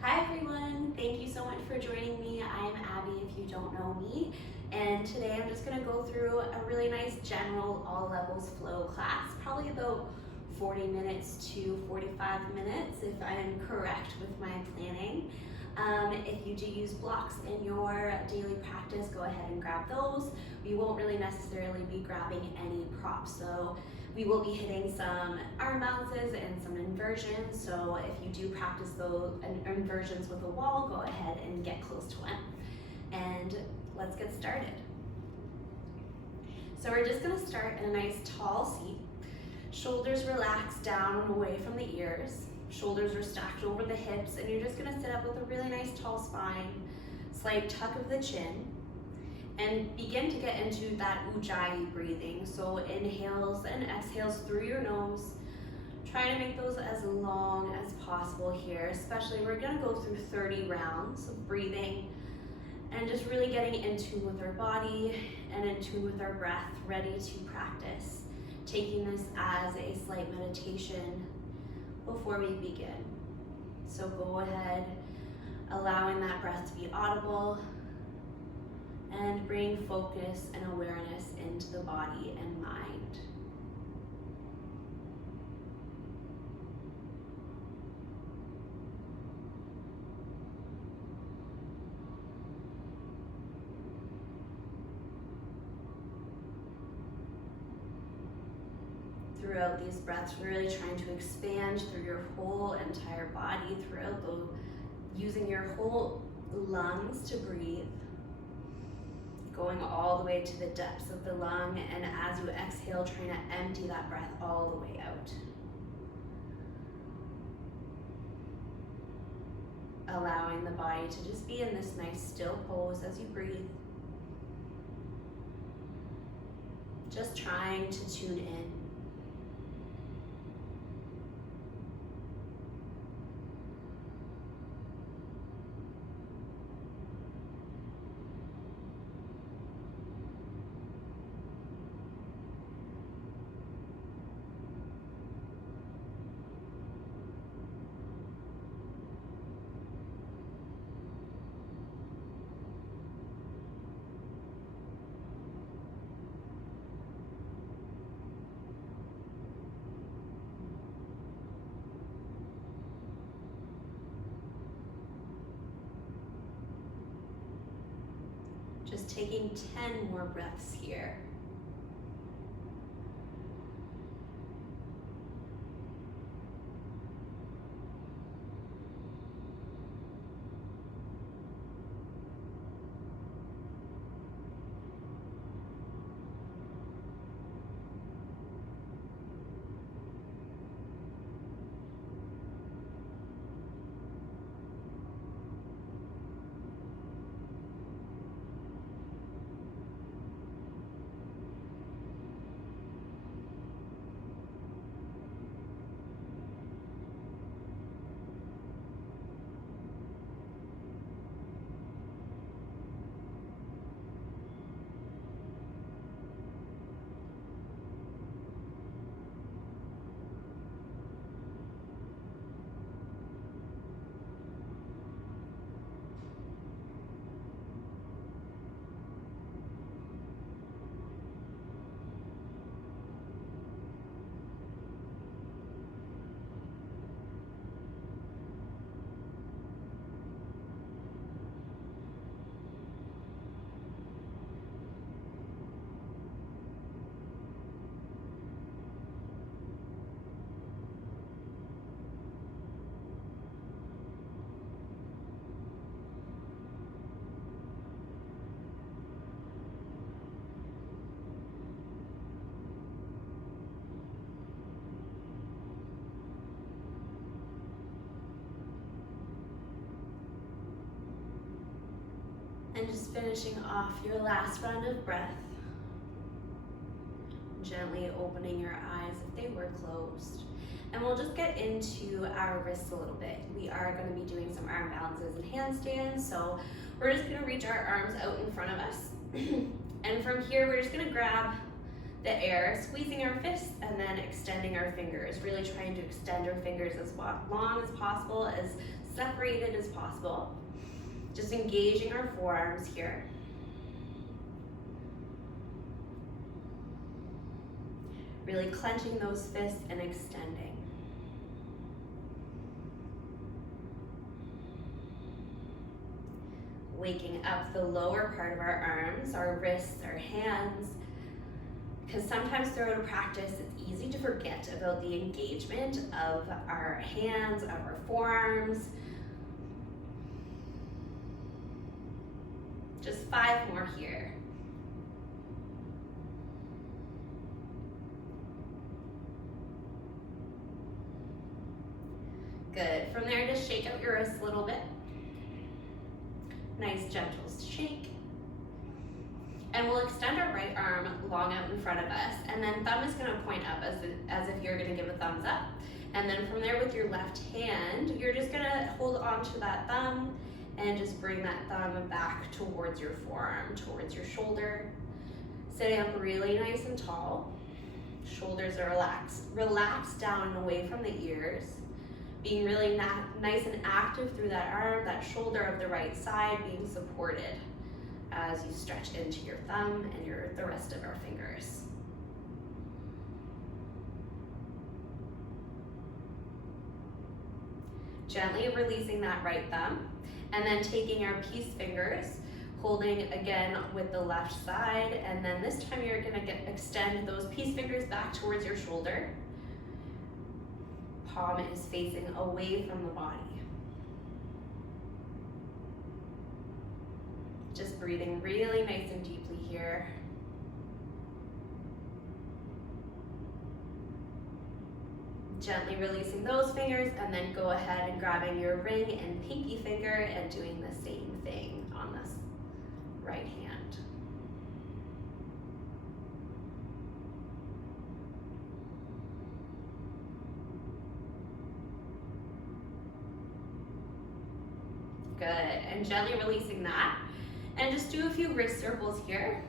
Hi everyone, thank you so much for joining me. I'm Abby if you don't know me, and today I'm just going to go through a really nice general all levels flow class, probably about 40 minutes to 45 minutes if I'm correct with my planning. If you do use blocks in your daily practice, go ahead and grab those. We won't really necessarily be grabbing any props, so we will be hitting some arm bounces and some inversions. So if you do practice those inversions with a wall, go ahead and get close to one. And let's get started. So we're just gonna start in a nice tall seat. Shoulders relaxed down and away from the ears. Shoulders are stacked over the hips, and you're just gonna sit up with a really nice tall spine, slight tuck of the chin, and begin to get into that ujjayi breathing. So inhales and exhales through your nose. Try to make those as long as possible here, especially we're gonna go through 30 rounds of breathing and just really getting in tune with our body and in tune with our breath, ready to practice. Taking this as a slight meditation before we begin. So go ahead, allowing that breath to be audible and bring focus and awareness into the body and mind. Throughout these breaths, we're really trying to expand through your whole entire body, throughout using your whole lungs to breathe, going all the way to the depths of the lung, and as you exhale, trying to empty that breath all the way out. Allowing the body to just be in this nice still pose as you breathe. Just trying to tune in. Just taking 10 more breaths here. And just finishing off your last round of breath. Gently opening your eyes if they were closed. And we'll just get into our wrists a little bit. We are going to be doing some arm balances and handstands. So we're just going to reach our arms out in front of us. And from here, we're just going to grab the air, squeezing our fists and then extending our fingers, really trying to extend our fingers as long as possible, as separate separated as possible. Just engaging our forearms here. Really clenching those fists and extending. Waking up the lower part of our arms, our wrists, our hands, because sometimes throughout a practice it's easy to forget about the engagement of our hands, of our forearms. Just 5 more here. Good. From there, just shake out your wrists a little bit. Nice gentle shake. And we'll extend our right arm long out in front of us, and then thumb is going to point up as if you're going to give a thumbs up. And then from there with your left hand, you're just going to hold on to that thumb and just bring that thumb back towards your forearm, towards your shoulder. Sitting up really nice and tall. Shoulders are relaxed. Relax down and away from the ears. Being really nice and active through that arm, that shoulder of the right side being supported as you stretch into your thumb and the rest of our fingers. Gently releasing that right thumb, and then taking our peace fingers, holding again with the left side, and then this time you're gonna extend those peace fingers back towards your shoulder. Palm is facing away from the body. Just breathing really nice and deeply here. Gently releasing those fingers, and then go ahead and grabbing your ring and pinky finger and doing the same thing on this right hand. Good, and gently releasing that. And just do a few wrist circles here.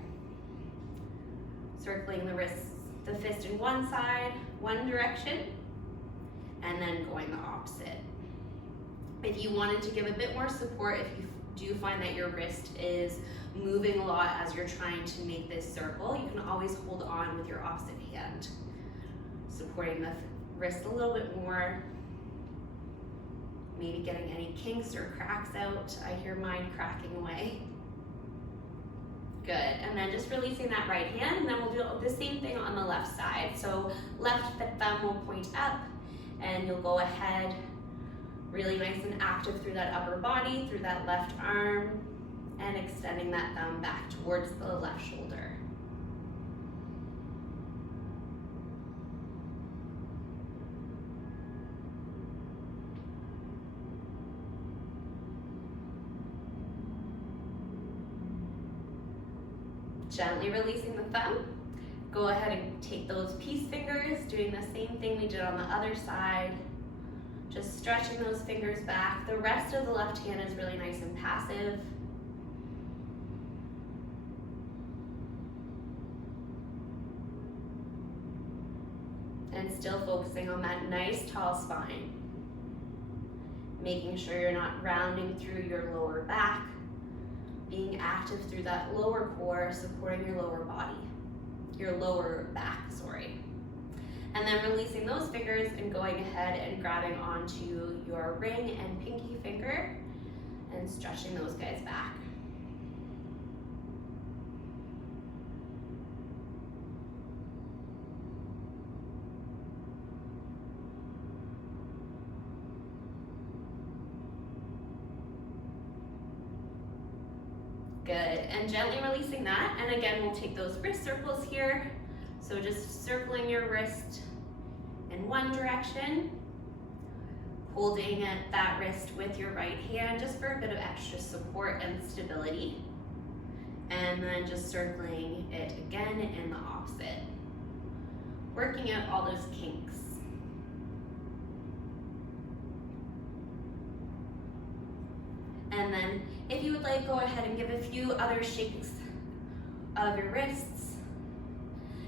Circling the wrists, the fist in one side, one direction, and then going the opposite. If you wanted to give a bit more support, if you do find that your wrist is moving a lot as you're trying to make this circle, you can always hold on with your opposite hand, supporting the wrist a little bit more. Maybe getting any kinks or cracks out. I hear mine cracking away. Good, and then just releasing that right hand, and then we'll do the same thing on the left side. So left thumb will point up, and you'll go ahead, really nice and active through that upper body, through that left arm, and extending that thumb back towards the left shoulder. Gently releasing the thumb. Go ahead and take those peace fingers, doing the same thing we did on the other side. Just stretching those fingers back. The rest of the left hand is really nice and passive. And still focusing on that nice tall spine. Making sure you're not rounding through your lower back. Being active through that lower core, supporting your lower body, your lower back, sorry. And then releasing those fingers and going ahead and grabbing onto your ring and pinky finger and stretching those guys back. Good, and gently releasing that, and again we'll take those wrist circles here. So just circling your wrist in one direction, holding that wrist with your right hand just for a bit of extra support and stability, and then just circling it again in the opposite, working out all those kinks. And then if you would like, go ahead and give a few other shakes of your wrists.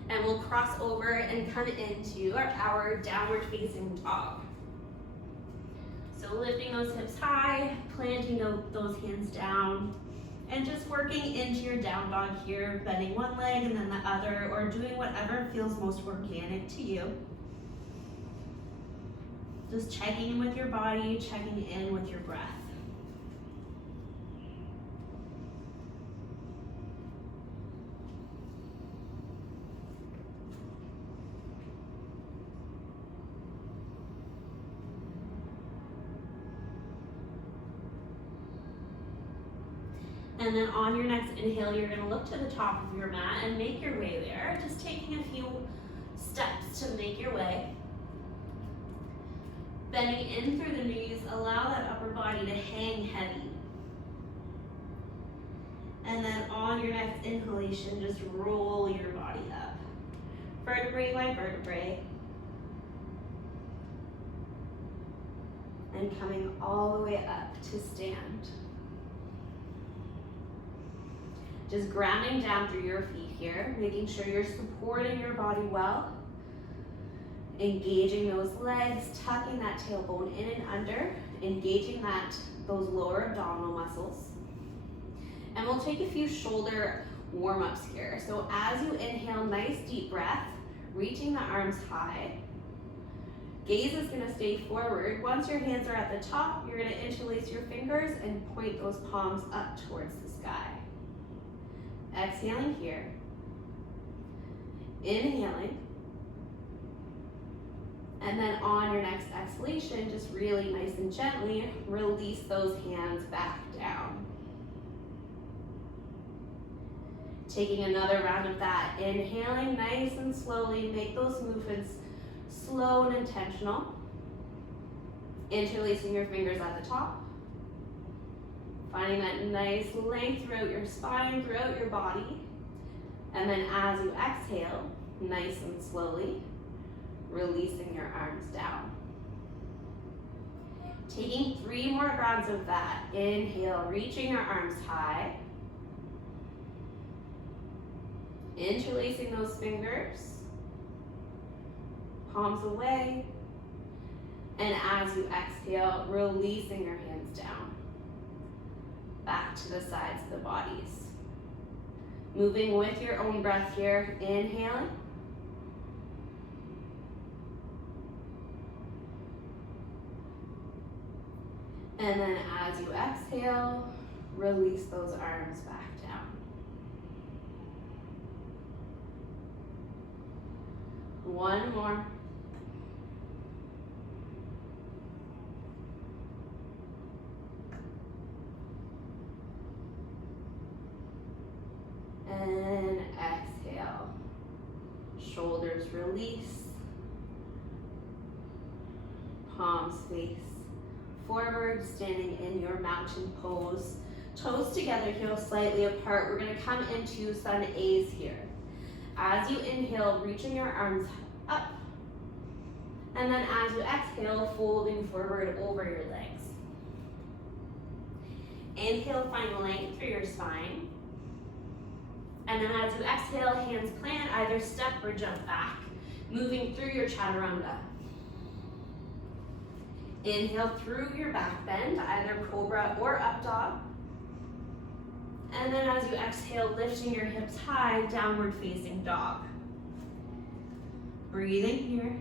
And we'll cross over and come into our downward facing dog. So lifting those hips high, planting those hands down, and just working into your down dog here, bending one leg and then the other, or doing whatever feels most organic to you. Just checking in with your body, checking in with your breath. And then on your next inhale, you're gonna look to the top of your mat and make your way there. Just taking a few steps to make your way. Bending in through the knees, allow that upper body to hang heavy. And then on your next inhalation, just roll your body up. Vertebrae by vertebrae. And coming all the way up to stand. Just grounding down through your feet here, making sure you're supporting your body well. Engaging those legs, tucking that tailbone in and under, engaging those lower abdominal muscles. And we'll take a few shoulder warm-ups here. So as you inhale, nice deep breath, reaching the arms high. Gaze is gonna stay forward. Once your hands are at the top, you're gonna interlace your fingers and point those palms up towards the sky. Exhaling here. Inhaling. And then on your next exhalation, just really nice and gently release those hands back down. Taking another round of that. Inhaling nice and slowly. Make those movements slow and intentional. Interlacing your fingers at the top. Finding that nice length throughout your spine, throughout your body. And then as you exhale, nice and slowly, releasing your arms down. Taking 3 more rounds of that. Inhale, reaching your arms high. Interlacing those fingers. Palms away. And as you exhale, releasing your hands down. Back to the sides of the bodies. Moving with your own breath here, inhaling. And then as you exhale, release those arms back down. One more. And exhale. Shoulders release. Palms face forward, standing in your mountain pose. Toes together, heels slightly apart. We're gonna come into sun A's here. As you inhale, reaching your arms up. And then as you exhale, folding forward over your legs. Inhale, find length through your spine. And then as you exhale, hands plant, either step or jump back, moving through your chaturanga. Inhale through your back bend, either cobra or up dog. And then as you exhale, lifting your hips high, downward facing dog. Breathing here.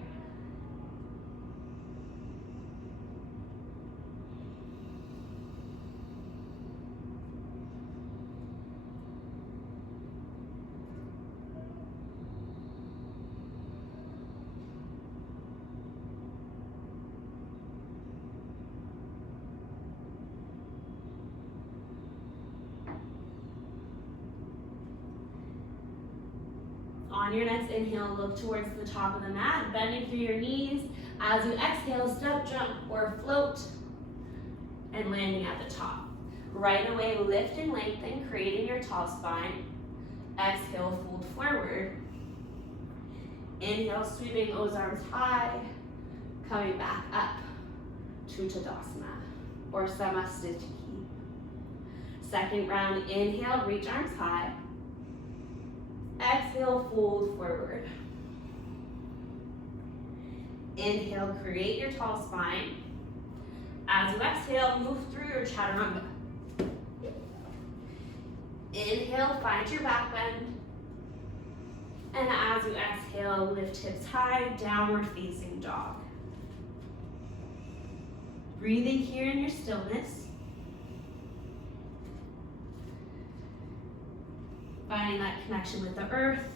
On your next inhale, look towards the top of the mat, bending through your knees. As you exhale, step, jump, or float, and landing at the top. Right away, lift and lengthen, creating your tall spine. Exhale, fold forward. Inhale, sweeping those arms high, coming back up to Tadasana, or Samasthiti. Second round, inhale, reach arms high. Exhale, fold forward. Inhale, create your tall spine. As you exhale, move through your chaturanga. Inhale, find your back bend. And as you exhale, lift hips high, downward facing dog. Breathing here in your stillness. Finding that connection with the earth.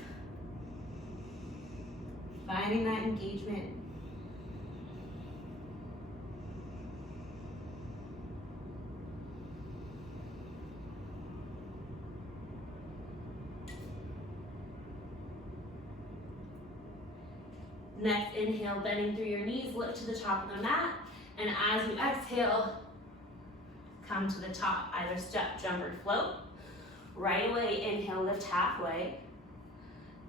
Finding that engagement. Next, inhale, bending through your knees, lift to the top of the mat. And as you exhale, come to the top, either step, jump, or float. Right away, inhale, lift halfway.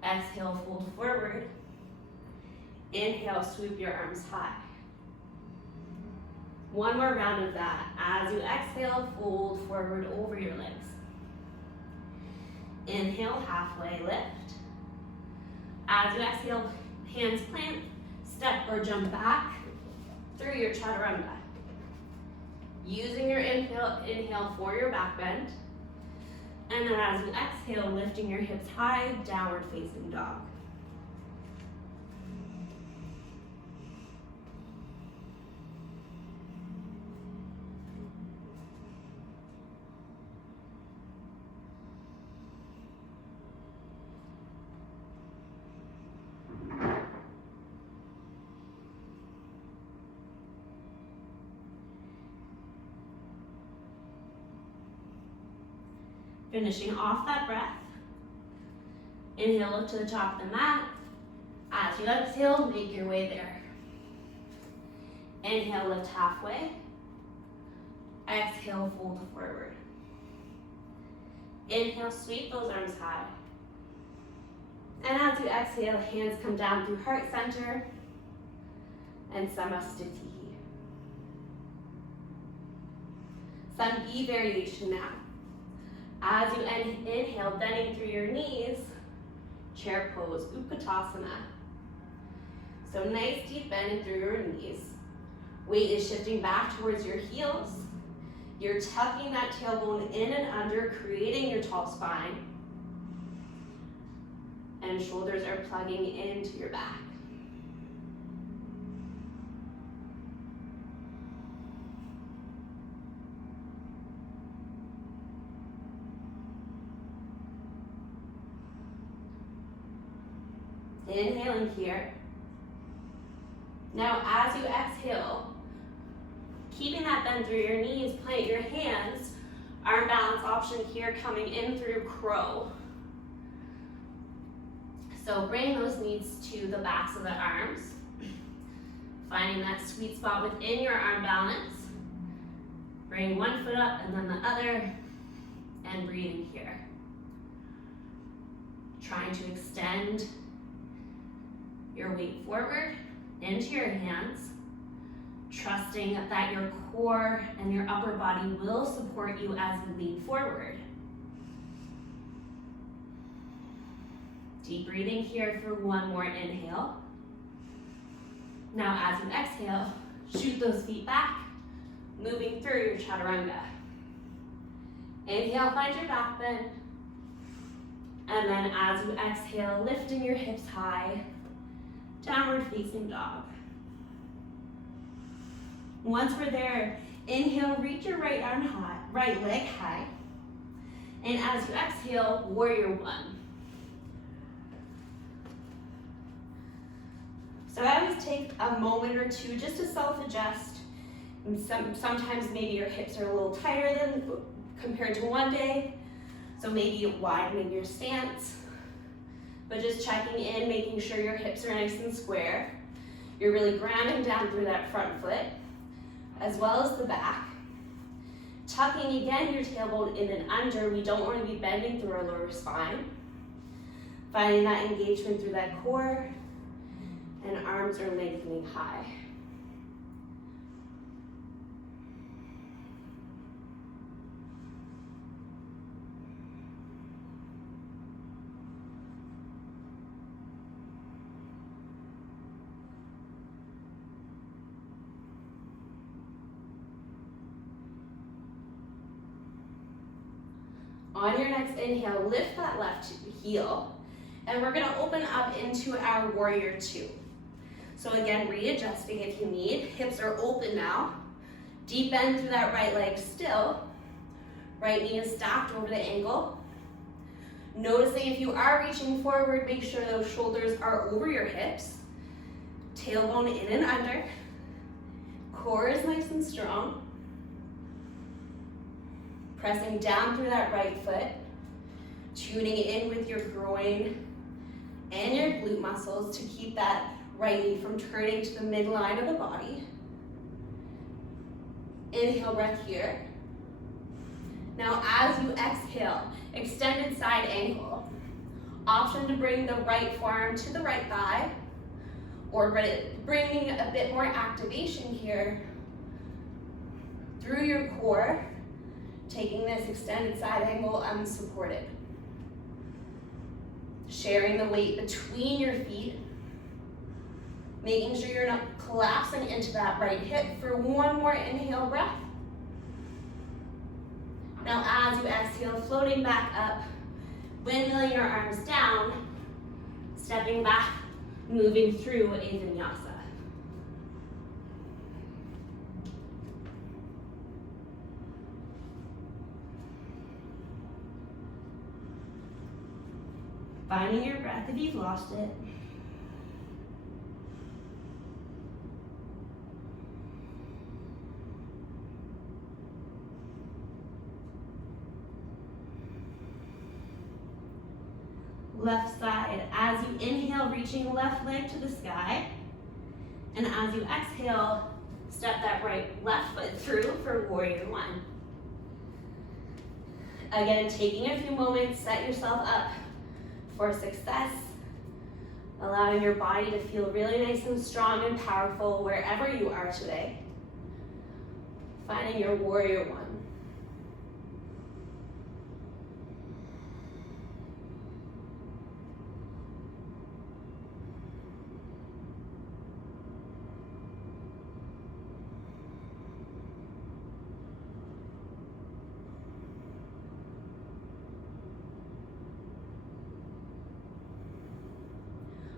Exhale, fold forward. Inhale, sweep your arms high. One more round of that. As you exhale, fold forward over your legs. Inhale, halfway lift. As you exhale, hands plant, step or jump back through your chaturanga. Using your inhale for your back bend. And then as you exhale, lifting your hips high, downward facing dog. Finishing off that breath. Inhale, look to the top of the mat. As you exhale, make your way there. Inhale, lift halfway. Exhale, fold forward. Inhale, sweep those arms high. And as you exhale, hands come down through heart center and Samastiti. Sun B variation now. As you inhale, bending through your knees, chair pose, Utkatasana. So nice deep bend through your knees. Weight is shifting back towards your heels. You're tucking that tailbone in and under, creating your tall spine. And shoulders are plugging into your back. Inhaling here. Now as you exhale, keeping that bend through your knees, plant your hands. Arm balance option here coming in through crow. So bring those knees to the backs of the arms. Finding that sweet spot within your arm balance. Bring one foot up and then the other, and breathing here. Trying to extend your weight forward into your hands, trusting that your core and your upper body will support you as you lean forward. Deep breathing here for one more inhale. Now as you exhale, shoot those feet back, moving through your chaturanga. Inhale, find your back bend. And then as you exhale, lifting your hips high, downward facing dog. Once we're there, inhale, reach your right arm high, right leg high. And as you exhale, warrior one. So I always take a moment or two just to self-adjust. Sometimes maybe your hips are a little tighter than compared to one day. So maybe widening your stance. But just checking in, making sure your hips are nice and square. You're really grounding down through that front foot, as well as the back. Tucking again your tailbone in and under. We don't want to be bending through our lower spine. Finding that engagement through that core, and arms are lengthening high. On your next inhale, lift that left heel, and we're gonna open up into our warrior two. So again, readjusting if you need. Hips are open now. Deep bend through that right leg still. Right knee is stacked over the ankle. Noticing if you are reaching forward, make sure those shoulders are over your hips. Tailbone in and under. Core is nice and strong. Pressing down through that right foot. Tuning in with your groin and your glute muscles to keep that right knee from turning to the midline of the body. Inhale, breath here. Now as you exhale, extended side angle. Option to bring the right forearm to the right thigh, or bringing a bit more activation here through your core, taking this extended side angle unsupported. Sharing the weight between your feet, making sure you're not collapsing into that right hip for one more inhale breath. Now as you exhale, floating back up, windmilling your arms down, stepping back, moving through a vinyasa. Finding your breath if you've lost it. Left side, as you inhale, reaching left leg to the sky. And as you exhale, step that left foot through for warrior one. Again, taking a few moments, set yourself up for success, allowing your body to feel really nice and strong and powerful wherever you are today. Finding your warrior one.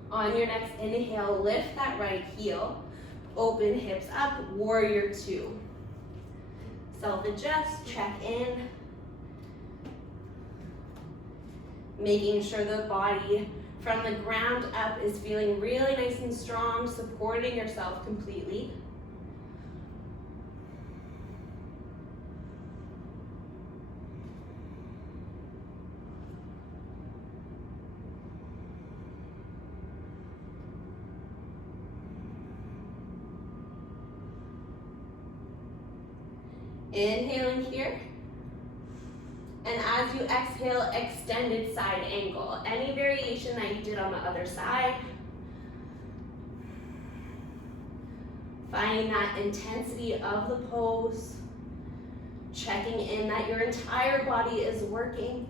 On your next inhale, lift that right heel, open hips up, warrior two. Self-adjust, check in. Making sure the body from the ground up is feeling really nice and strong, supporting yourself completely. Inhaling here. And as you exhale, extended side angle. Any variation that you did on the other side. Finding that intensity of the pose. Checking in that your entire body is working.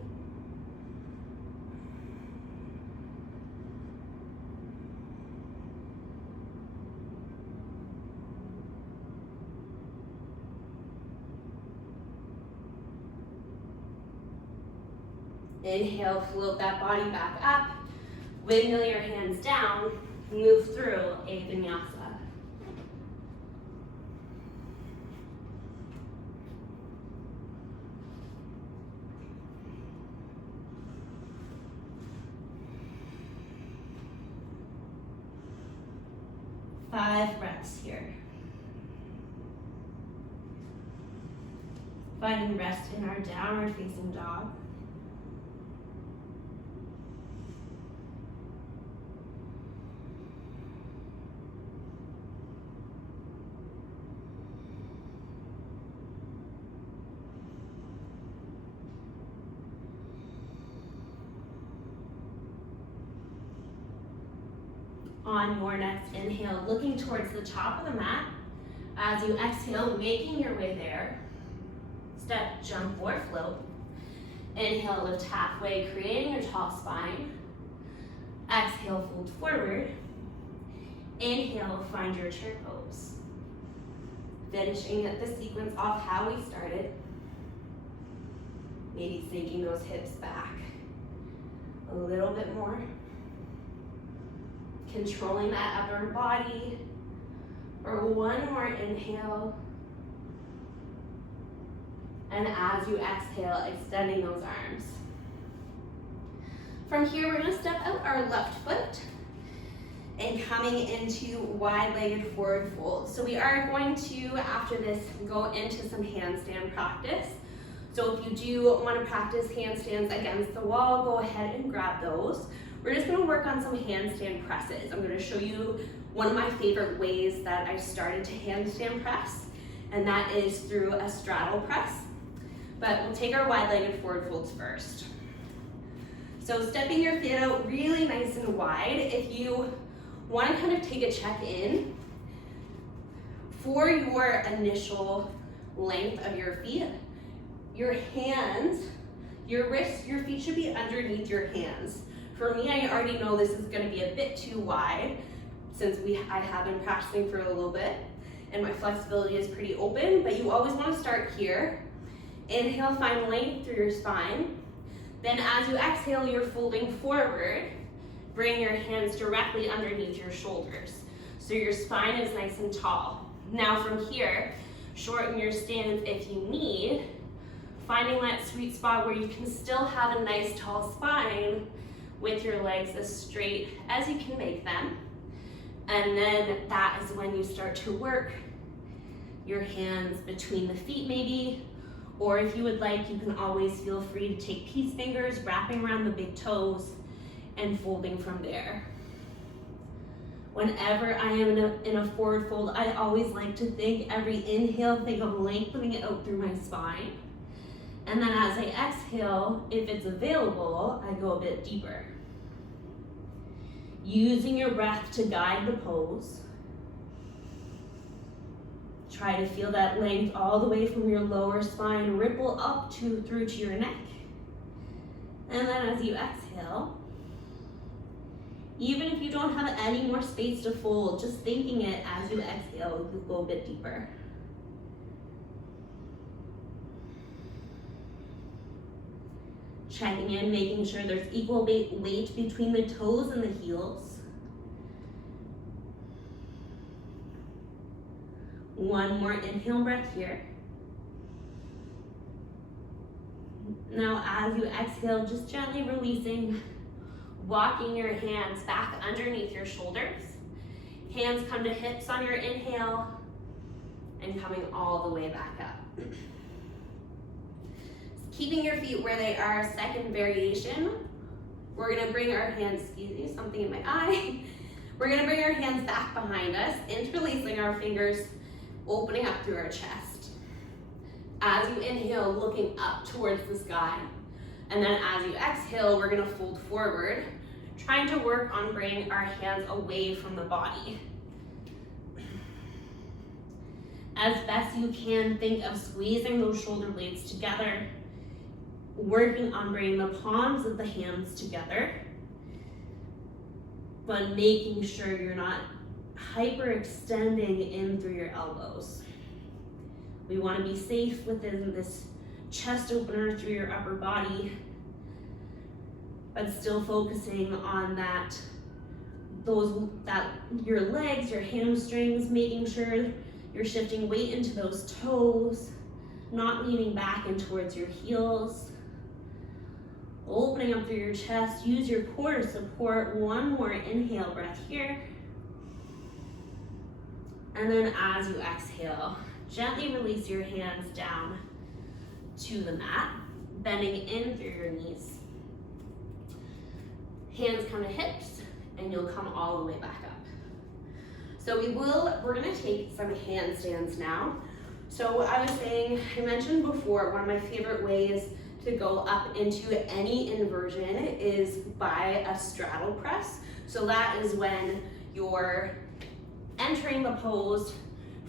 Inhale, float that body back up. Windmill your hands down. Move through a vinyasa. Five breaths here. Finding rest in our downward facing dog. On your next inhale, looking towards the top of the mat. As you exhale, making your way there. Step, jump, or float. Inhale, lift halfway, creating your tall spine. Exhale, fold forward. Inhale, find your chair pose. Finishing the sequence off how we started. Maybe sinking those hips back a little bit more. Controlling that upper body. For one more inhale. And as you exhale, extending those arms. From here, we're gonna step out our left foot and coming into wide-legged forward fold. So we are going to, after this, go into some handstand practice. So if you do want to practice handstands against the wall, go ahead and grab those. We're just going to work on some handstand presses. I'm going to show you one of my favorite ways that I started to handstand press, and that is through a straddle press. But we'll take our wide-legged forward folds first. So stepping your feet out really nice and wide. If you want to kind of take a check-in for your initial length of your feet, your hands, your wrists, your feet should be underneath your hands. For me, I already know this is going to be a bit too wide since I have been practicing for a little bit and my flexibility is pretty open, but you always want to start here. Inhale, find length through your spine. Then as you exhale, you're folding forward. Bring your hands directly underneath your shoulders. So your spine is nice and tall. Now from here, shorten your stance if you need, finding that sweet spot where you can still have a nice tall spine with your legs as straight as you can make them. And then that is when you start to work your hands between the feet maybe, or if you would like, you can always feel free to take peace fingers, wrapping around the big toes and folding from there. Whenever I am in a forward fold, I always like to think every inhale, think of lengthening it out through my spine. And then as I exhale, if it's available, I go a bit deeper. Using your breath to guide the pose. Try to feel that length all the way from your lower spine, ripple up through to your neck. And then as you exhale, even if you don't have any more space to fold, just thinking it as you exhale, you go a bit deeper. Checking in, making sure there's equal weight between the toes and the heels. One more inhale breath here. Now as you exhale, just gently releasing, walking your hands back underneath your shoulders. Hands come to hips on your inhale and coming all the way back up. Keeping your feet where they are, second variation. We're gonna bring our hands, excuse me, something in my eye. We're gonna bring our hands back behind us, interlacing our fingers, opening up through our chest. As you inhale, looking up towards the sky. And then as you exhale, we're gonna fold forward, trying to work on bringing our hands away from the body. As best you can, think of squeezing those shoulder blades together, working on bringing the palms of the hands together, but making sure you're not hyperextending in through your elbows. We want to be safe within this chest opener through your upper body, but still focusing on your legs, your hamstrings, making sure you're shifting weight into those toes, not leaning back in towards your heels. Opening up through your chest, use your core to support. One more inhale breath here. And then as you exhale, gently release your hands down to the mat, bending in through your knees. Hands come to hips, and you'll come all the way back up. So we're gonna take some handstands now. So I was saying, I mentioned before, one of my favorite ways to go up into any inversion is by a straddle press. So that is when you're entering the pose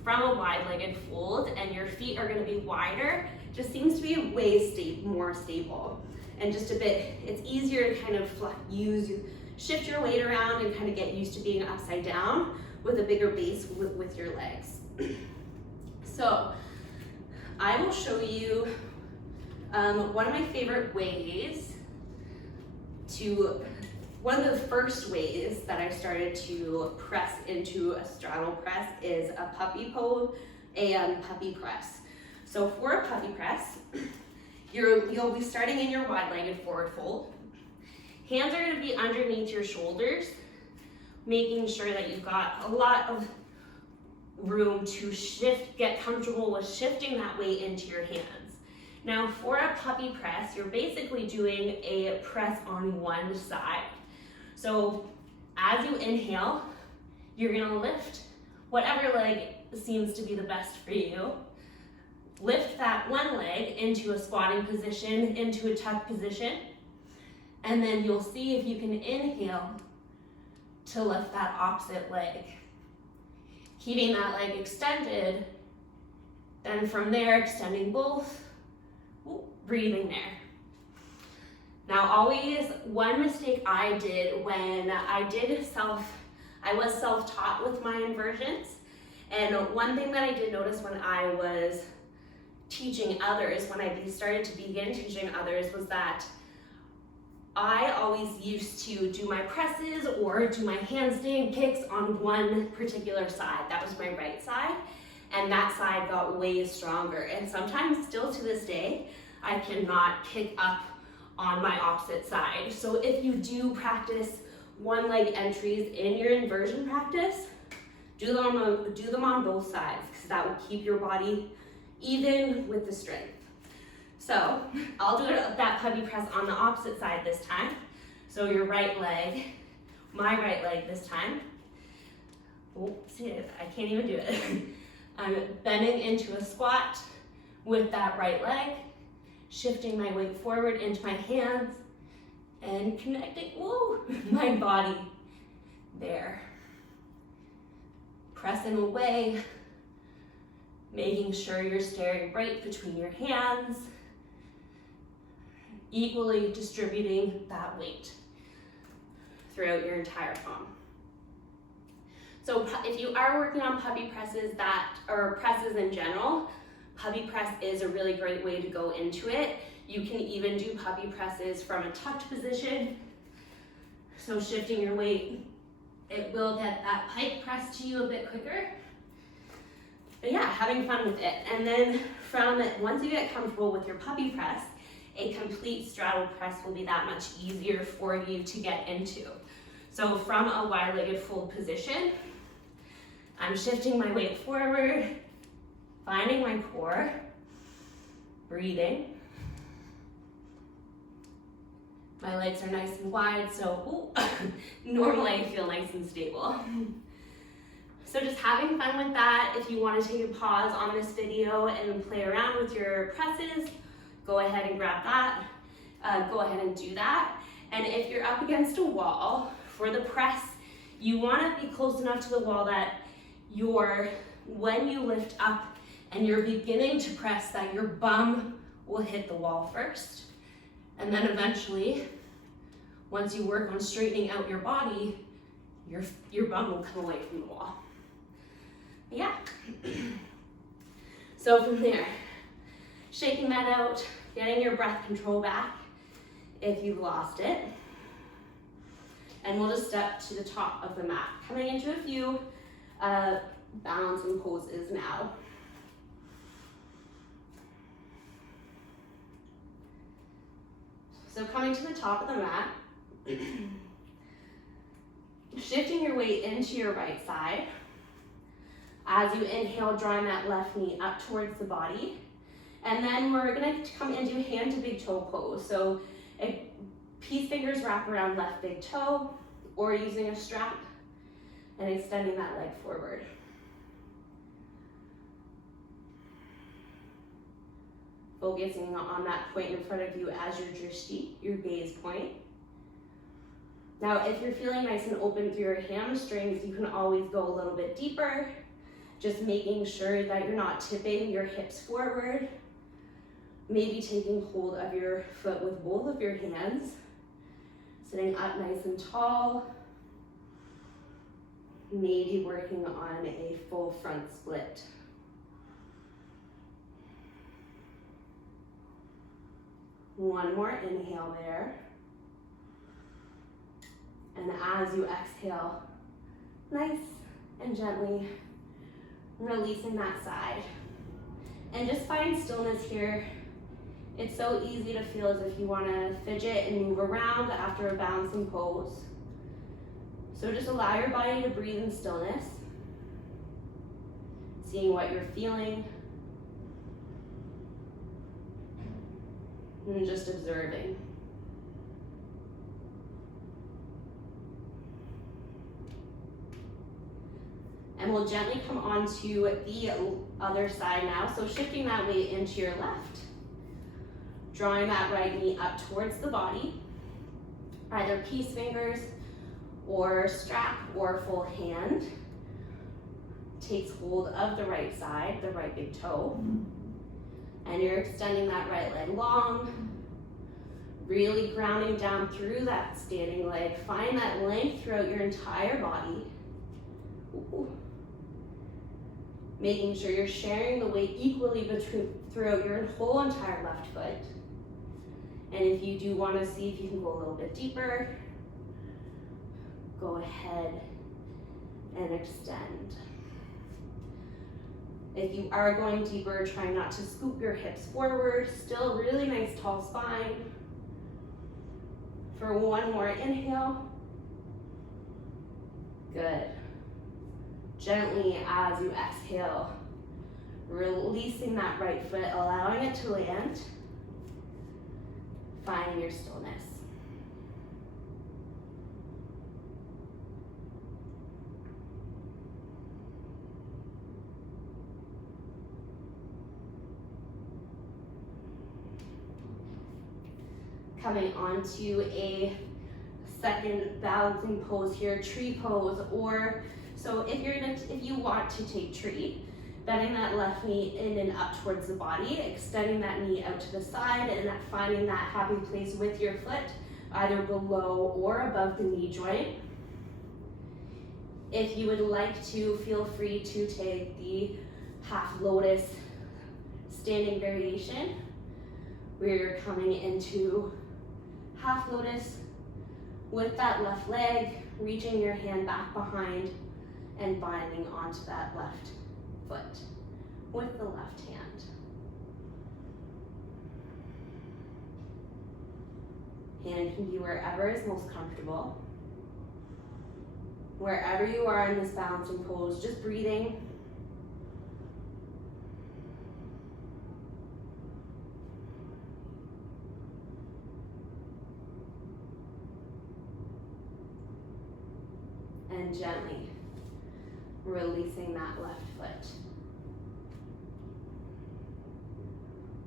from a wide-legged fold and your feet are gonna be wider. Just seems to be way more stable. And just a bit, it's easier to kind of shift your weight around and kind of get used to being upside down with a bigger base with your legs. So I will show you One of my favorite ways one of the first ways that I started to press into a straddle press is a puppy pose and puppy press. So for a puppy press, you'll be starting in your wide-legged forward fold. Hands are gonna be underneath your shoulders, making sure that you've got a lot of room to get comfortable with shifting that weight into your hands. Now for a puppy press, you're basically doing a press on one side. So as you inhale, you're gonna lift whatever leg seems to be the best for you. Lift that one leg into a squatting position, into a tuck position, and then you'll see if you can inhale to lift that opposite leg. Keeping that leg extended, then from there, extending both, breathing there. Now always, one mistake I did when I was self-taught with my inversions, and one thing that I did notice when I was teaching others, when I started to begin teaching others, was that I always used to do my presses or do my handstand kicks on one particular side. That was my right side, and that side got way stronger. And sometimes, still to this day, I cannot kick up on my opposite side. So if you do practice one leg entries in your inversion practice, do them on both sides, because that will keep your body even with the strength. So I'll do that puppy press on the opposite side this time. So your right leg, my right leg this time. Oh, see it, I can't even do it. I'm bending into a squat with that right leg, shifting my weight forward into my hands and connecting, my body there. Pressing away, making sure you're staring right between your hands, equally distributing that weight throughout your entire arm. So if you are working on puppy presses or presses in general, puppy press is a really great way to go into it. You can even do puppy presses from a tucked position. So shifting your weight, it will get that pike press to you a bit quicker. But yeah, having fun with it. And then once you get comfortable with your puppy press, a complete straddle press will be that much easier for you to get into. So from a wide-legged fold position, I'm shifting my weight forward, finding my core, breathing. My legs are nice and wide, so normally I feel nice and stable. So just having fun with that. If you want to take a pause on this video and play around with your presses, go ahead and grab that. Go ahead and do that. And if you're up against a wall, for the press, you want to be close enough to the wall that when you lift up and you're beginning to press, that your bum will hit the wall first. And then eventually, once you work on straightening out your body, your bum will come away from the wall. Yeah. So from there, shaking that out, getting your breath control back if you've lost it. And we'll just step to the top of the mat, coming into a few balancing poses now. So coming to the top of the mat, shifting your weight into your right side. As you inhale, drawing that left knee up towards the body. And then we're gonna come into hand to big toe pose. So peace fingers wrap around left big toe, or using a strap and extending that leg forward. Focusing on that point in front of you as your drishti, your gaze point. Now, if you're feeling nice and open through your hamstrings, you can always go a little bit deeper, just making sure that you're not tipping your hips forward. Maybe taking hold of your foot with both of your hands, sitting up nice and tall. Maybe working on a full front split. One more inhale there. And as you exhale, nice and gently releasing that side. And just find stillness here. It's so easy to feel as if you want to fidget and move around after a balancing pose. So just allow your body to breathe in stillness, seeing what you're feeling, and just observing. And we'll gently come onto the other side now. So shifting that weight into your left, drawing that right knee up towards the body, either peace fingers or strap or full hand. Takes hold of the right side, the right big toe. And you're extending that right leg long, really grounding down through that standing leg. Find that length throughout your entire body. Ooh. Making sure you're sharing the weight equally throughout your whole entire left foot. And if you do want to see if you can go a little bit deeper, go ahead and extend. If you are going deeper, try not to scoop your hips forward. Still really nice tall spine. For one more inhale. Good. Gently as you exhale, releasing that right foot, allowing it to land. Finding your stillness. Coming onto a second balancing pose here, tree pose, or so if you want to take tree, bending that left knee in and up towards the body, extending that knee out to the side, and finding that happy place with your foot, either below or above the knee joint. If you would like to, feel free to take the half lotus standing variation, where you're coming into half lotus with that left leg, reaching your hand back behind and binding onto that left foot with the left hand. Hand can be wherever is most comfortable. Wherever you are in this balancing pose, just breathing. And gently releasing that left foot.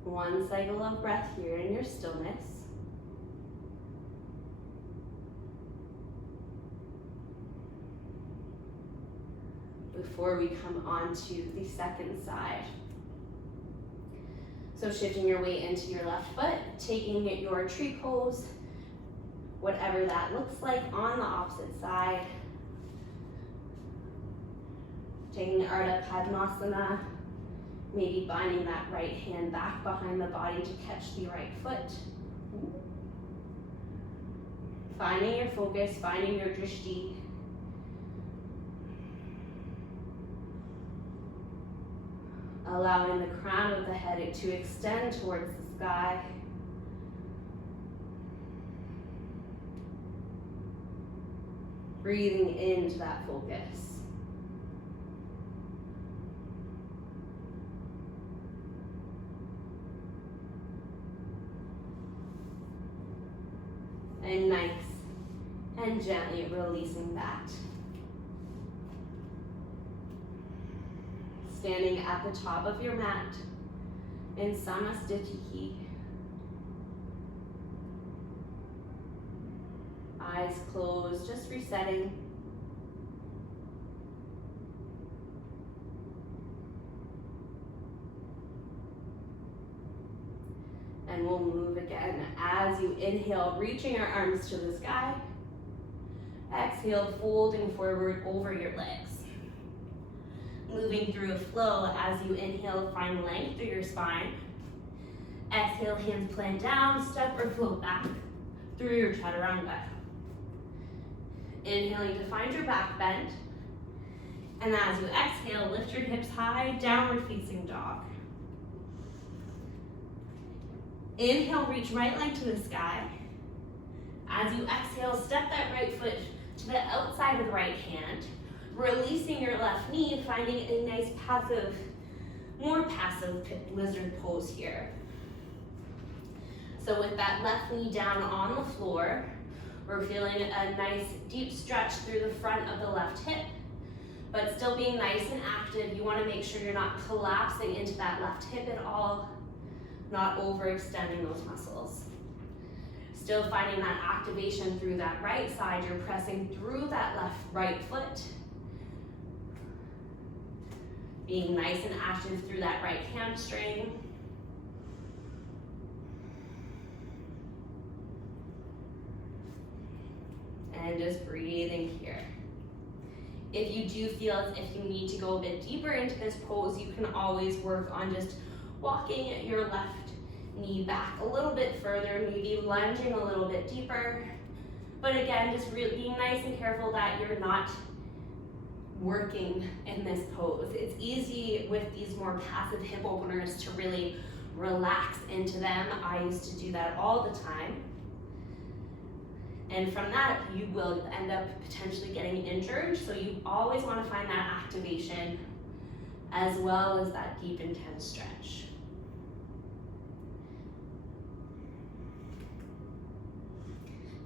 One cycle of breath here in your stillness. Before we come on to the second side. So shifting your weight into your left foot, taking your tree pose, whatever that looks like on the opposite side. Taking the Ardha Padmasana, maybe binding that right hand back behind the body to catch the right foot. Finding your focus, finding your drishti. Allowing the crown of the head to extend towards the sky. Breathing into that focus. And nice and gently releasing that. Standing at the top of your mat in Samasthiti. Eyes closed, just resetting. And we'll move again as you inhale, reaching your arms to the sky. Exhale, folding forward over your legs. Moving through a flow as you inhale, find length through your spine. Exhale, hands plant down, step or float back through your chaturanga. Inhaling to find your back bend. And as you exhale, lift your hips high, downward facing dog. Inhale, reach right leg to the sky. As you exhale, step that right foot to the outside of the right hand, releasing your left knee, finding a nice passive, more passive lizard pose here. So with that left knee down on the floor, we're feeling a nice deep stretch through the front of the left hip, but still being nice and active. You want to make sure you're not collapsing into that left hip at all, not overextending those muscles. Still finding that activation through that right side. You're pressing through that right foot. Being nice and active through that right hamstring. And just breathing here. If you do feel as if you need to go a bit deeper into this pose, you can always work on just walking your left knee back a little bit further, maybe lunging a little bit deeper. But again, just really being nice and careful that you're not working in this pose. It's easy with these more passive hip openers to really relax into them. I used to do that all the time. And from that, you will end up potentially getting injured. So you always want to find that activation as well as that deep, intense stretch.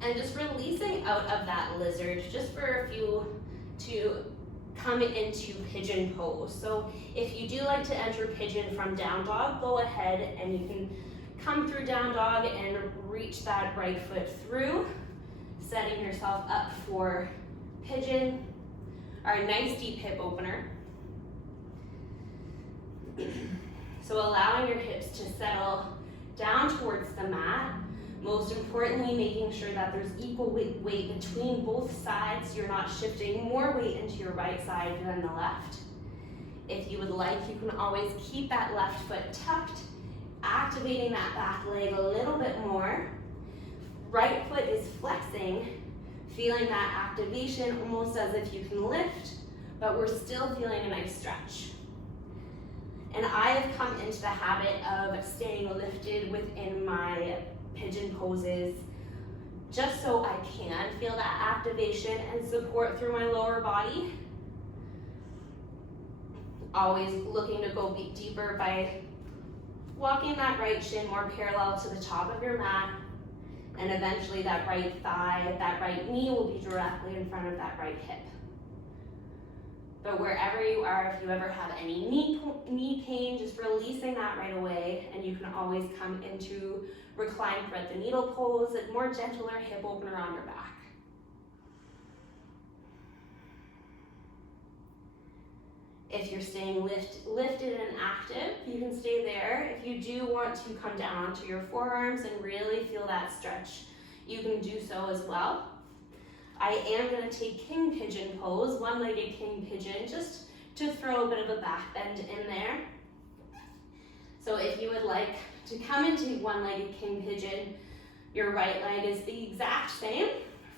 And just releasing out of that lizard, just for a few to come into pigeon pose. So if you do like to enter pigeon from down dog, go ahead and you can come through down dog and reach that right foot through, setting yourself up for pigeon, our nice deep hip opener. So allowing your hips to settle down towards the mat. Most importantly, making sure that there's equal weight between both sides. You're not shifting more weight into your right side than the left. If you would like, you can always keep that left foot tucked, activating that back leg a little bit more. Right foot is flexing, feeling that activation almost as if you can lift, but we're still feeling a nice stretch. And I have come into the habit of staying lifted within my pigeon poses just so I can feel that activation and support through my lower body. Always looking to go deeper by walking that right shin more parallel to the top of your mat, and eventually that right thigh, that right knee will be directly in front of that right hip. But wherever you are, if you ever have any knee pain, just releasing that right away, and you can always come into recline thread the needle pose, a more gentler hip opener on your back. If you're staying lifted and active, you can stay there. If you do want to come down onto your forearms and really feel that stretch, you can do so as well. I am going to take king pigeon pose, one-legged king pigeon, just to throw a bit of a back bend in there. So if you would like to come into one-legged king pigeon, your right leg is the exact same.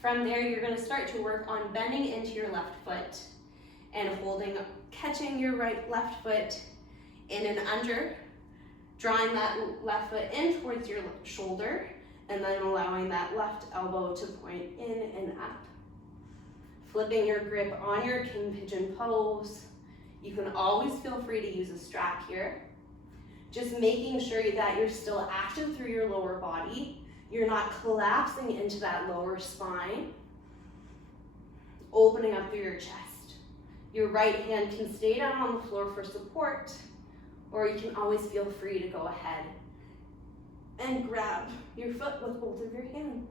From there, you're going to start to work on bending into your left foot and holding, catching your left foot in and under, drawing that left foot in towards your shoulder, and then allowing that left elbow to point in and up. Flipping your grip on your king pigeon pose. You can always feel free to use a strap here. Just making sure that you're still active through your lower body. You're not collapsing into that lower spine. Opening up through your chest. Your right hand can stay down on the floor for support, or you can always feel free to go ahead and grab your foot with both of your hands.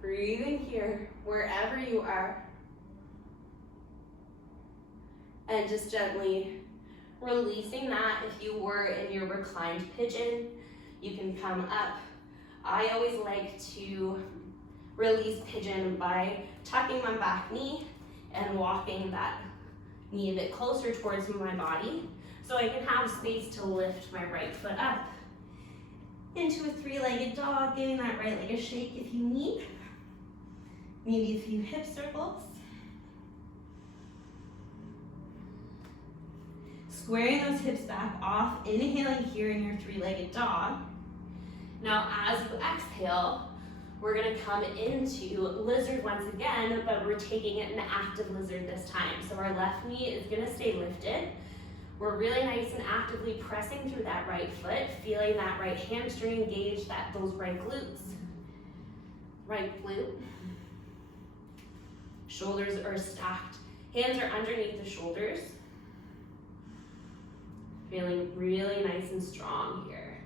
Breathing here, wherever you are. And just gently releasing that. If you were in your reclined pigeon, you can come up. I always like to release pigeon by tucking my back knee and walking that knee a bit closer towards my body. So I can have space to lift my right foot up into a three-legged dog, giving that right leg a shake if you need. Maybe a few hip circles. Squaring those hips back off, inhaling here in your three-legged dog. Now as you exhale, we're gonna come into lizard once again, but we're taking it an active lizard this time. So our left knee is gonna stay lifted. We're really nice and actively pressing through that right foot, feeling that right hamstring engage, those right glutes. Right glute. Shoulders are stacked. Hands are underneath the shoulders. Feeling really nice and strong here.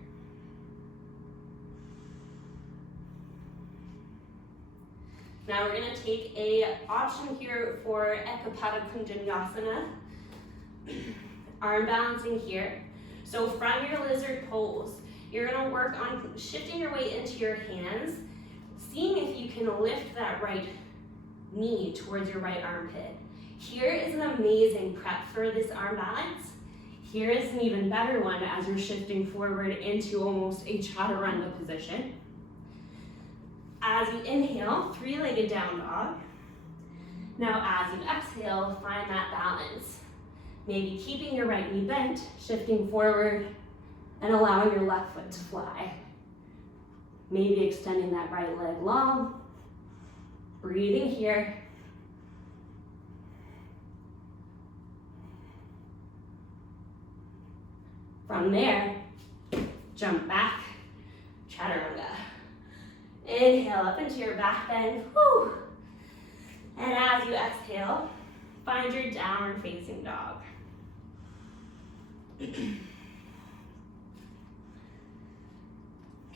Now we're gonna take a option here for Ekapada Kunjanyasana. Arm balancing here. So from your lizard pose, you're gonna work on shifting your weight into your hands, seeing if you can lift that right knee towards your right armpit. Here is an amazing prep for this arm balance. Here is an even better one as you're shifting forward into almost a chaturanga position. As you inhale, three-legged down dog. Now as you exhale, find that balance. Maybe keeping your right knee bent, shifting forward, and allowing your left foot to fly. Maybe extending that right leg long. Breathing here. From there, jump back, chaturanga. Inhale up into your back bend. Whew. And as you exhale, find your downward facing dog.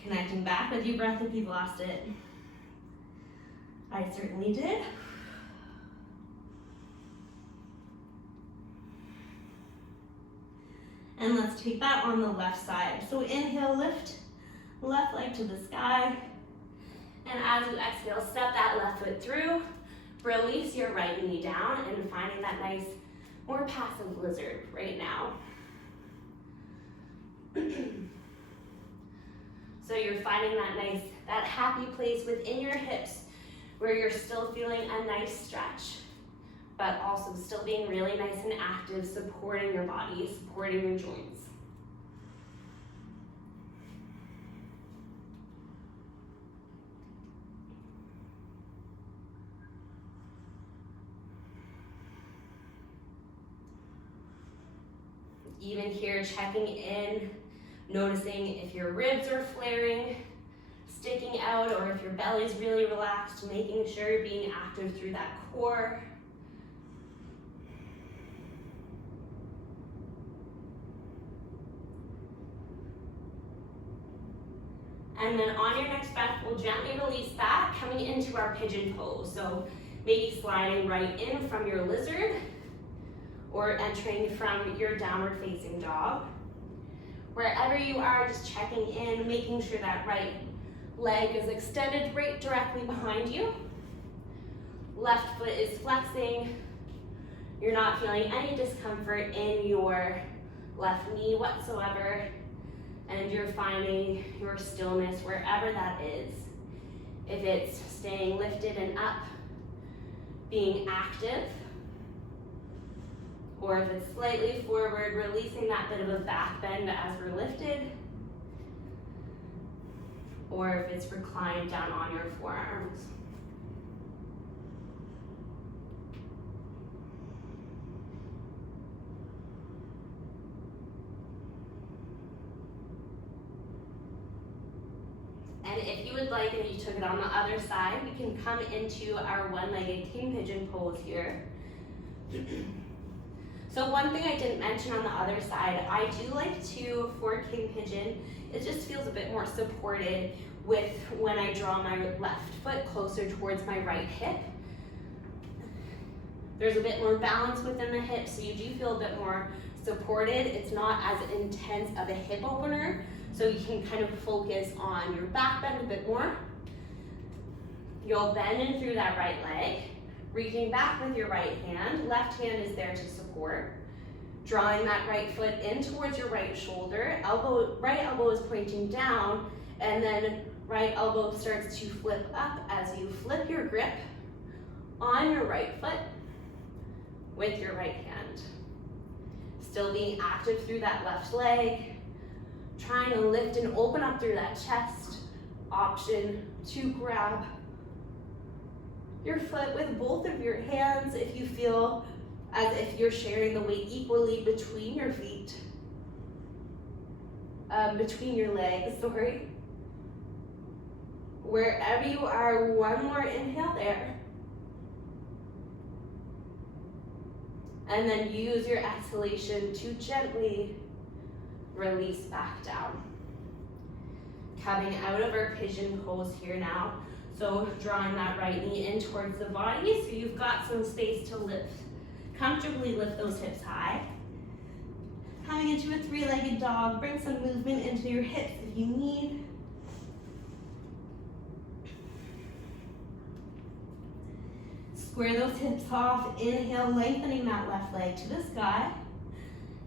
Connecting back with your breath if you've lost it. I certainly did. And let's take that on the left side. So inhale, lift, left leg to the sky. And as you exhale, step that left foot through. Release your right knee down and finding that nice, more passive lizard right now. So you're finding that happy place within your hips where you're still feeling a nice stretch, but also still being really nice and active, supporting your body, supporting your joints. Even here, checking in, noticing if your ribs are flaring, sticking out, or if your belly's really relaxed, making sure you're being active through that core. And then on your next breath, we'll gently release that, coming into our pigeon pose. So maybe sliding right in from your lizard, or entering from your downward facing dog. Wherever you are, just checking in, making sure that right leg is extended right directly behind you. Left foot is flexing. You're not feeling any discomfort in your left knee whatsoever. And you're finding your stillness wherever that is. If it's staying lifted and up, being active, or if it's slightly forward, releasing that bit of a back bend as we're lifted, or if it's reclined down on your forearms. And if you would like, and you took it on the other side, we can come into our one-legged king pigeon pose here. So one thing I didn't mention on the other side, I do like to, for king pigeon, it just feels a bit more supported with when I draw my left foot closer towards my right hip. There's a bit more balance within the hip, so you do feel a bit more supported. It's not as intense of a hip opener, so you can kind of focus on your back bend a bit more. You'll bend in through that right leg, reaching back with your right hand. Left hand is there to support. Drawing that right foot in towards your right shoulder, right elbow is pointing down, and then right elbow starts to flip up as you flip your grip on your right foot with your right hand. Still being active through that left leg, trying to lift and open up through that chest. Option to grab your foot with both of your hands if you feel as if you're sharing the weight equally between your feet, between your legs, sorry. Wherever you are, one more inhale there. And then use your exhalation to gently release back down. Coming out of our pigeon pose here now. So drawing that right knee in towards the body so you've got some space to lift. Comfortably lift those hips high. Coming into a three-legged dog, bring some movement into your hips if you need. Square those hips off, inhale, lengthening that left leg to the sky.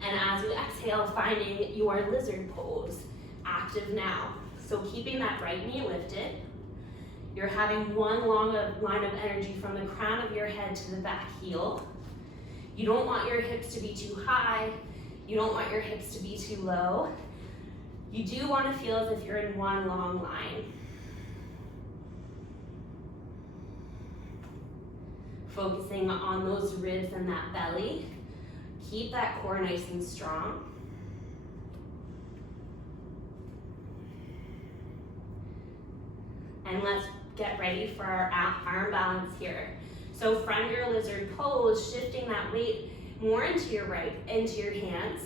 And as you exhale, finding your lizard pose, active now. So keeping that right knee lifted. You're having one long line of energy from the crown of your head to the back heel. You don't want your hips to be too high. You don't want your hips to be too low. You do want to feel as if you're in one long line. Focusing on those ribs and that belly. Keep that core nice and strong. And let's get ready for our arm balance here. So from your lizard pose, shifting that weight more into your right, into your hands.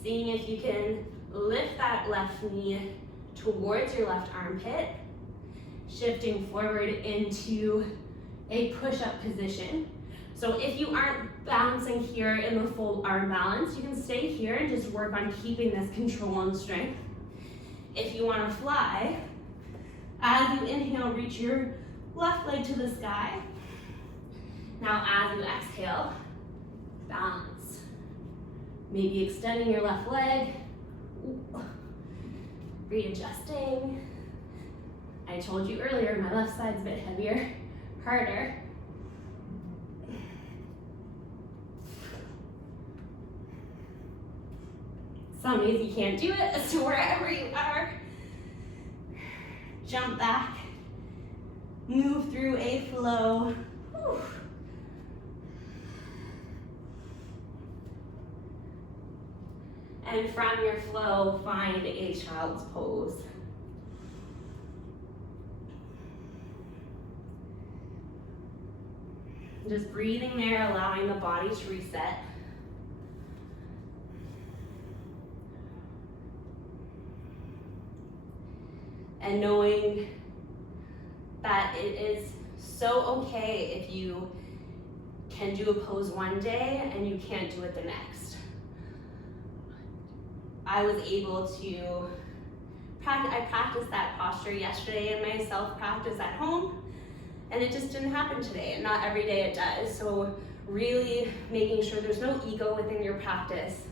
Seeing if you can lift that left knee towards your left armpit. Shifting forward into a push-up position. So if you aren't balancing here in the full arm balance, you can stay here and just work on keeping this control and strength. If you want to fly, as you inhale, reach your left leg to the sky. Now as you exhale, balance. Maybe extending your left leg, readjusting. I told you earlier, my left side's a bit heavier, harder. Some days you can't do it, so wherever you are, jump back, move through a flow. Whew. And from your flow, find a child's pose. Just breathing there, allowing the body to reset. And knowing that it is so okay if you can do a pose one day and you can't do it the next. I was able to I practiced that posture yesterday in my self-practice at home, and it just didn't happen today, and not every day it does. So really making sure there's no ego within your practice,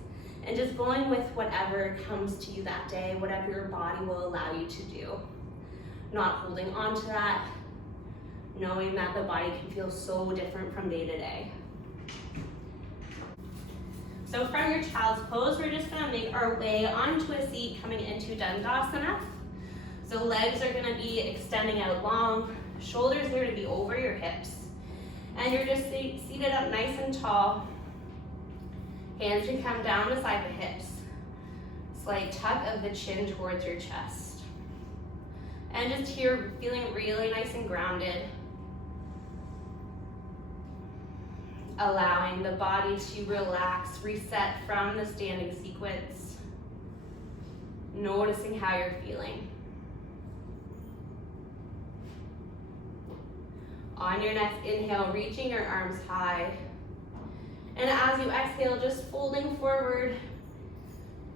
and just going with whatever comes to you that day, whatever your body will allow you to do. Not holding on to that, knowing that the body can feel so different from day to day. So from your child's pose, we're just gonna make our way onto a seat, coming into Dandasana. So legs are gonna be extending out long, shoulders are gonna be over your hips. And you're just seated up nice and tall. Hands can come down beside the hips. Slight tuck of the chin towards your chest. And just here, feeling really nice and grounded. Allowing the body to relax, reset from the standing sequence. Noticing how you're feeling. On your next inhale, reaching your arms high. And as you exhale, just folding forward,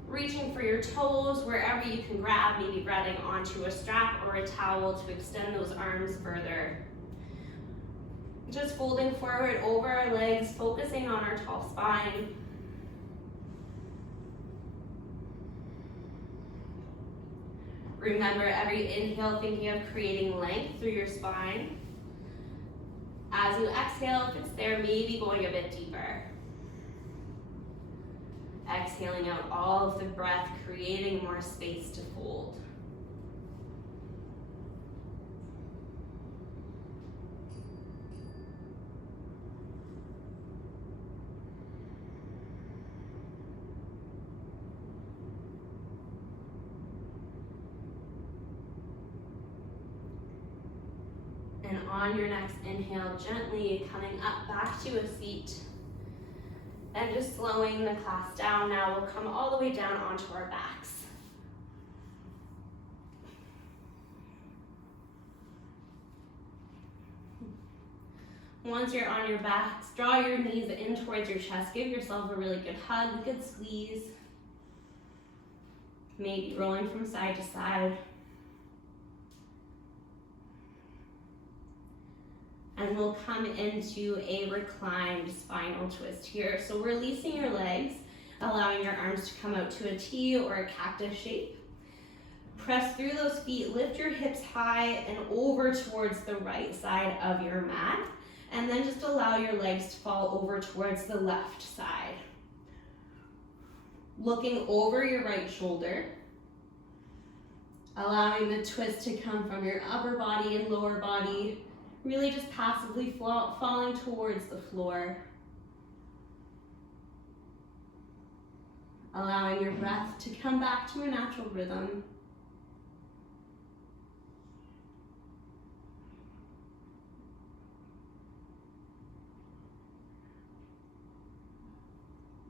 reaching for your toes wherever you can grab, maybe grabbing onto a strap or a towel to extend those arms further. Just folding forward over our legs, focusing on our tall spine. Remember, every inhale, thinking of creating length through your spine. As you exhale, if it's there, maybe going a bit deeper. Exhaling out all of the breath, creating more space to fold. And on your next inhale, gently coming up back to a seat and just slowing the class down. Now we'll come all the way down onto our backs. Once you're on your backs, draw your knees in towards your chest. Give yourself a really good hug, a good squeeze. Maybe rolling from side to side. And we'll come into a reclined spinal twist here. So releasing your legs, allowing your arms to come out to a T or a cactus shape. Press through those feet, lift your hips high and over towards the right side of your mat. And then just allow your legs to fall over towards the left side. Looking over your right shoulder. Allowing the twist to come from your upper body and lower body. Really just passively falling towards the floor. Allowing your breath to come back to a natural rhythm.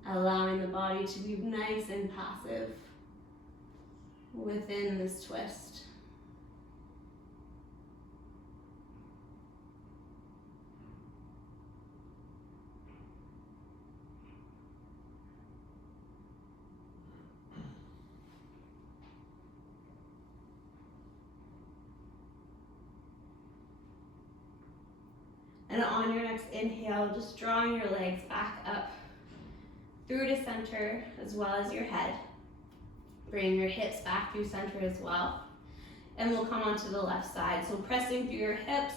Allowing the body to be nice and passive within this twist. And on your next inhale, just drawing your legs back up through to center as well as your head. Bring your hips back through center as well. And we'll come onto the left side. So pressing through your hips,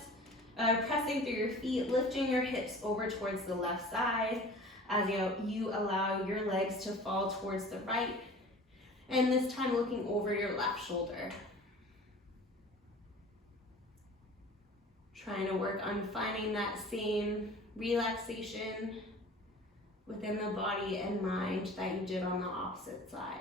pressing through your feet, lifting your hips over towards the left side as you allow your legs to fall towards the right. And this time looking over your left shoulder. Trying to work on finding that same relaxation within the body and mind that you did on the opposite side.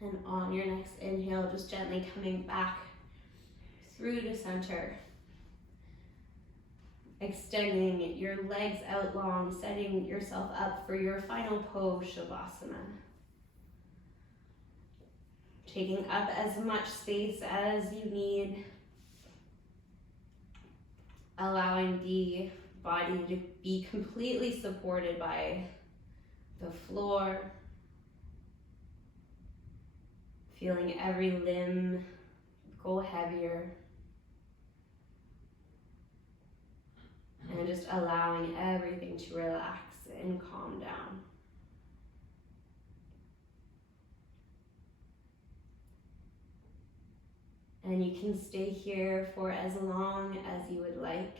And on your next inhale, just gently coming back through to center. Extending your legs out long, setting yourself up for your final pose, Shavasana. Taking up as much space as you need. Allowing the body to be completely supported by the floor. Feeling every limb go heavier. And just allowing everything to relax and calm down. And you can stay here for as long as you would like.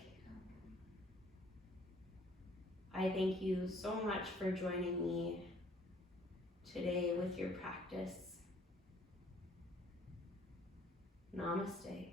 I thank you so much for joining me today with your practice. Namaste.